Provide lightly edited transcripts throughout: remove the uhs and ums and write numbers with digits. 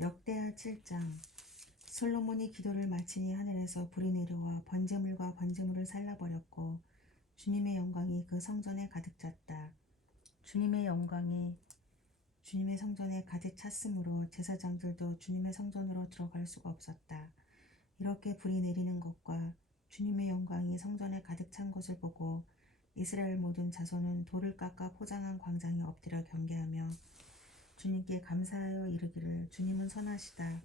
역대하 7장. 솔로몬이 기도를 마치니 하늘에서 불이 내려와 번제물과 번제물을 살라버렸고 주님의 영광이 그 성전에 가득 찼다. 주님의 영광이 주님의 성전에 가득 찼으므로 제사장들도 주님의 성전으로 들어갈 수가 없었다. 이렇게 불이 내리는 것과 주님의 영광이 성전에 가득 찬 것을 보고 이스라엘 모든 자손은 돌을 깎아 포장한 광장에 엎드려 경배하며 주님께 감사하여 이르기를 주님은 선하시다.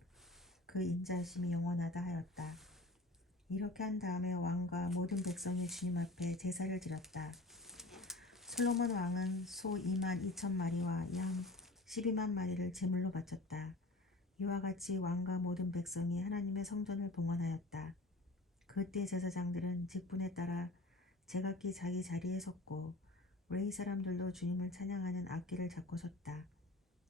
그 인자하심이 영원하다 하였다. 이렇게 한 다음에 왕과 모든 백성이 주님 앞에 제사를 드렸다. 솔로몬 왕은 소 22,000마리와 양 12만 마리를 제물로 바쳤다. 이와 같이 왕과 모든 백성이 하나님의 성전을 봉헌하였다. 그때 제사장들은 직분에 따라 제각기 자기 자리에 섰고 레위 사람들도 주님을 찬양하는 악기를 잡고 섰다.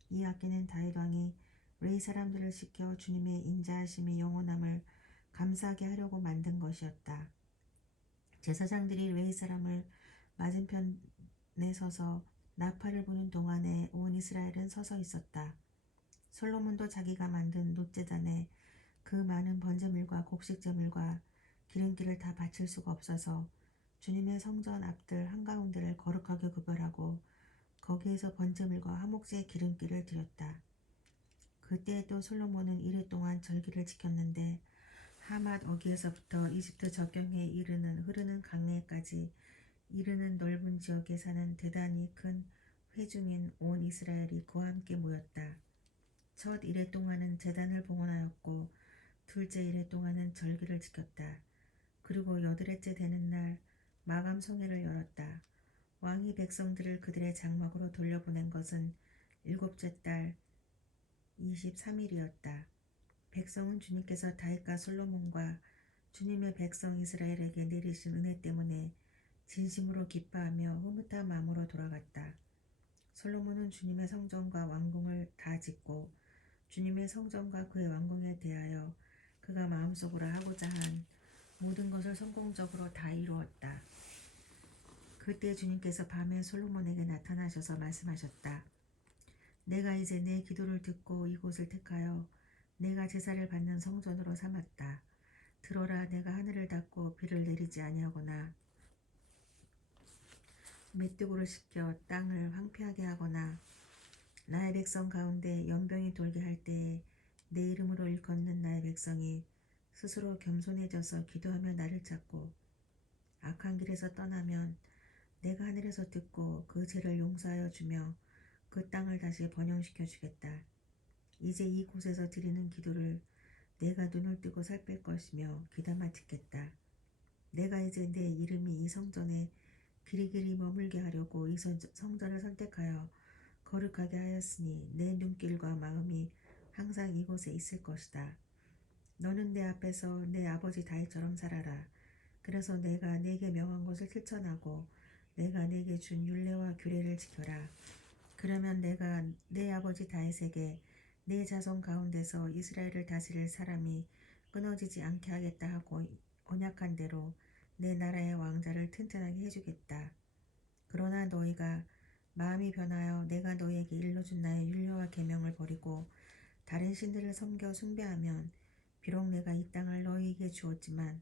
이 악기는 다윗 왕이 레위 사람들을 시켜 주님의 인자하심이 영원함을 감사하게 하려고 만든 것이었다. 제사장들이 레위 사람을 맞은편에 서서 나팔을 부는 동안에 온 이스라엘은 서서 있었다. 솔로몬도 자기가 만든 놋제단에 그 많은 번제물과 곡식제물과 기름기를 다 바칠 수가 없어서 주님의 성전 앞들 한가운데를 거룩하게 구별하고 거기에서 번제물과 화목제의 기름기를 드렸다. 그때 또 솔로몬은 이래 동안 절기를 지켰는데 하맛 어기에서부터 이집트 적경에 이르는 흐르는 강내까지 이르는 넓은 지역에 사는 대단히 큰 회중인 온 이스라엘이 그와 함께 모였다. 첫 이래 동안은 제단을 봉헌하였고 둘째 이래 동안은 절기를 지켰다. 그리고 여드레째 되는 날 마감 성회를 열었다. 왕이 백성들을 그들의 장막으로 돌려보낸 것은 일곱째 달 23일이었다. 백성은 주님께서 다윗과 솔로몬과 주님의 백성 이스라엘에게 내리신 은혜 때문에 진심으로 기뻐하며 흐뭇한 마음으로 돌아갔다. 솔로몬은 주님의 성전과 왕궁을 다 짓고 주님의 성전과 그의 왕궁에 대하여 그가 마음속으로 하고자 한 모든 것을 성공적으로 다 이루었다. 그때 주님께서 밤에 솔로몬에게 나타나셔서 말씀하셨다. 내가 이제 내 기도를 듣고 이곳을 택하여 내가 제사를 받는 성전으로 삼았다. 들어라, 내가 하늘을 닫고 비를 내리지 아니하거나 메뚜기를 시켜 땅을 황폐하게 하거나 나의 백성 가운데 연병이 돌게 할 때에 내 이름으로 일컫는 나의 백성이 스스로 겸손해져서 기도하며 나를 찾고 악한 길에서 떠나면 내가 하늘에서 듣고 그 죄를 용서하여 주며 그 땅을 다시 번영시켜 주겠다. 이제 이곳에서 드리는 기도를 내가 눈을 뜨고 살필 것이며 귀담아 듣겠다. 내가 이제 내 이름이 이 성전에 길이길이 머물게 하려고 이 성전을 선택하여 거룩하게 하였으니 내 눈길과 마음이 항상 이곳에 있을 것이다. 너는 내 앞에서 내 아버지 다윗처럼 살아라. 그래서 내가 네게 명한 것을 실천하고 내가 네게 준 율례와 규례를 지켜라. 그러면 내가 내 아버지 다윗에게 내 자손 가운데서 이스라엘을 다스릴 사람이 끊어지지 않게 하겠다 하고 언약한 대로 내 나라의 왕자를 튼튼하게 해주겠다. 그러나 너희가 마음이 변하여 내가 너희에게 일러준 나의 율례와 계명을 버리고 다른 신들을 섬겨 숭배하면 비록 내가 이 땅을 너희에게 주었지만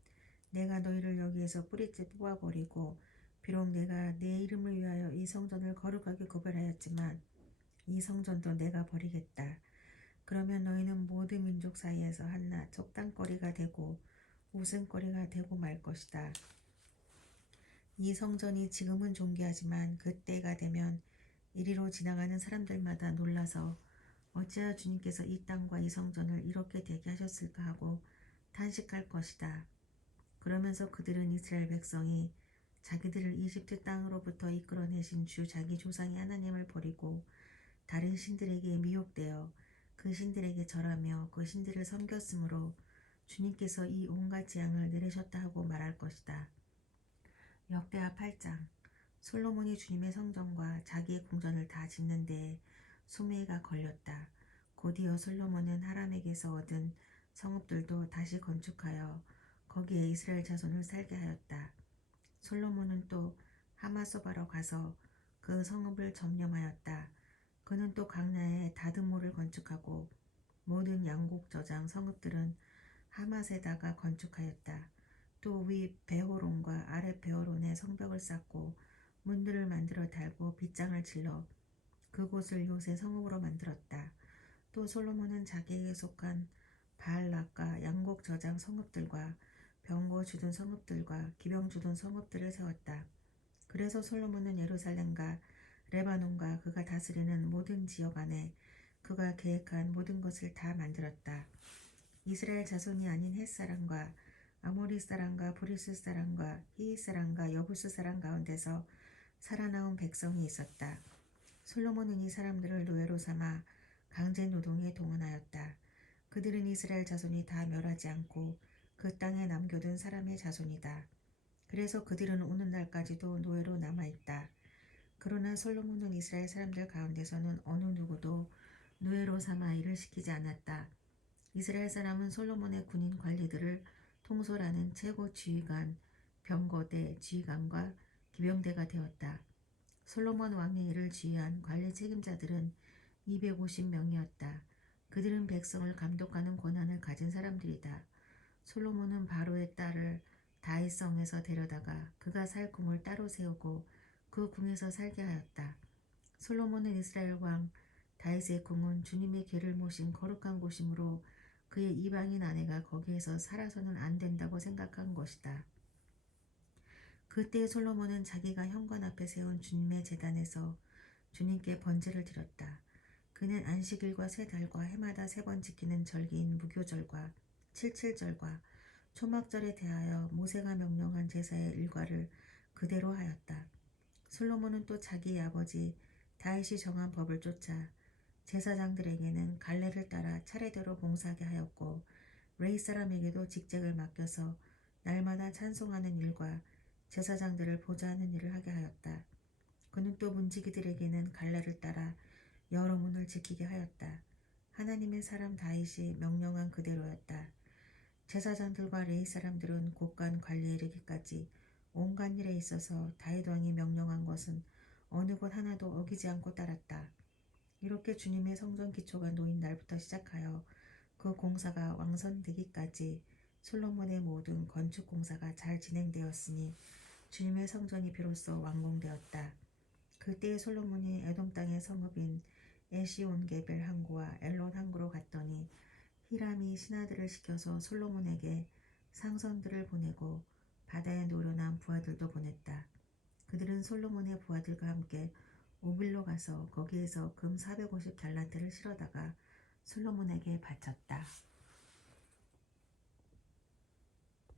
내가 너희를 여기에서 뿌리째 뽑아버리고 비록 내가 내 이름을 위하여 이 성전을 거룩하게 구별하였지만 이 성전도 내가 버리겠다. 그러면 너희는 모든 민족 사이에서 한낱 적당거리가 되고 웃음거리가 되고 말 것이다. 이 성전이 지금은 존귀하지만 그때가 되면 이리로 지나가는 사람들마다 놀라서 어찌하여 주님께서 이 땅과 이 성전을 이렇게 되게 하셨을까 하고 탄식할 것이다. 그러면서 그들은 이스라엘 백성이 자기들을 이집트 땅으로부터 이끌어내신 주 자기 조상의 하나님을 버리고 다른 신들에게 미혹되어 그 신들에게 절하며 그 신들을 섬겼으므로 주님께서 이 온갖 재앙을 내리셨다 하고 말할 것이다. 역대하 8장. 솔로몬이 주님의 성전과 자기의 궁전을 다 짓는 데에 소매가 걸렸다. 곧이어 솔로몬은 하람에게서 얻은 성읍들도 다시 건축하여 거기에 이스라엘 자손을 살게 하였다. 솔로몬은 또 하마소바로 가서 그 성읍을 점령하였다. 그는 또 강야에 다드모를 건축하고 모든 양곡 저장 성읍들은 하맛에다가 건축하였다. 또 위 베호론과 아래 베호론에 성벽을 쌓고 문들을 만들어 달고 빗장을 질러 그곳을 요새 성읍으로 만들었다. 또 솔로몬은 자기에게 속한 바알락과 양곡 저장 성읍들과 병거 주둔 성읍들과 기병 주둔 성읍들을 세웠다. 그래서 솔로몬은 예루살렘과 레바논과 그가 다스리는 모든 지역 안에 그가 계획한 모든 것을 다 만들었다. 이스라엘 자손이 아닌 헷 사람과 아모리 사람과 브리스 사람과 히윗 사람과 여부스 사람 가운데서 살아나온 백성이 있었다. 솔로몬은 이 사람들을 노예로 삼아 강제 노동에 동원하였다. 그들은 이스라엘 자손이 다 멸하지 않고 그 땅에 남겨둔 사람의 자손이다. 그래서 그들은 오늘날까지도 노예로 남아있다. 그러나 솔로몬은 이스라엘 사람들 가운데서는 어느 누구도 노예로 삼아 일을 시키지 않았다. 이스라엘 사람은 솔로몬의 군인 관리들을 통솔하는 최고 지휘관, 병거대 지휘관과 기병대가 되었다. 솔로몬 왕의 일을 지휘한 관리 책임자들은 250명이었다. 그들은 백성을 감독하는 권한을 가진 사람들이다. 솔로몬은 바로의 딸을 다윗성에서 데려다가 그가 살 궁을 따로 세우고 그 궁에서 살게 하였다. 솔로몬은 이스라엘 왕 다윗의 궁은 주님의 궤를 모신 거룩한 곳이므로 그의 이방인 아내가 거기에서 살아서는 안 된다고 생각한 것이다. 그때 솔로몬은 자기가 현관 앞에 세운 주님의 제단에서 주님께 번제를 드렸다. 그는 안식일과 세 달과 해마다 3번 지키는 절기인 무교절과 칠칠절과 초막절에 대하여 모세가 명령한 제사의 일과를 그대로 하였다. 솔로몬은 또 자기의 아버지 다윗이 정한 법을 쫓아 제사장들에게는 갈래를 따라 차례대로 봉사하게 하였고 레위 사람에게도 직책을 맡겨서 날마다 찬송하는 일과 제사장들을 보좌하는 일을 하게 하였다. 그는 또 문지기들에게는 갈래를 따라 여러 문을 지키게 하였다. 하나님의 사람 다윗이 명령한 그대로였다. 제사장들과 레위 사람들은 곳간 관리에 이르기까지 온갖 일에 있어서 다윗 왕이 명령한 것은 어느 것 하나도 어기지 않고 따랐다. 이렇게 주님의 성전 기초가 놓인 날부터 시작하여 그 공사가 완성되기까지 솔로몬의 모든 건축 공사가 잘 진행되었으니 주님의 성전이 비로소 완공되었다. 그때 솔로몬이 에돔 땅의 성읍인 에시온게벨 항구와 엘론 항구로 갔더니 히람이 신하들을 시켜서 솔로몬에게 상선들을 보내고 바다에 노련한 부하들도 보냈다. 그들은 솔로몬의 부하들과 함께 오빌로 가서 거기에서 금 450달란트를 실어다가 솔로몬에게 바쳤다.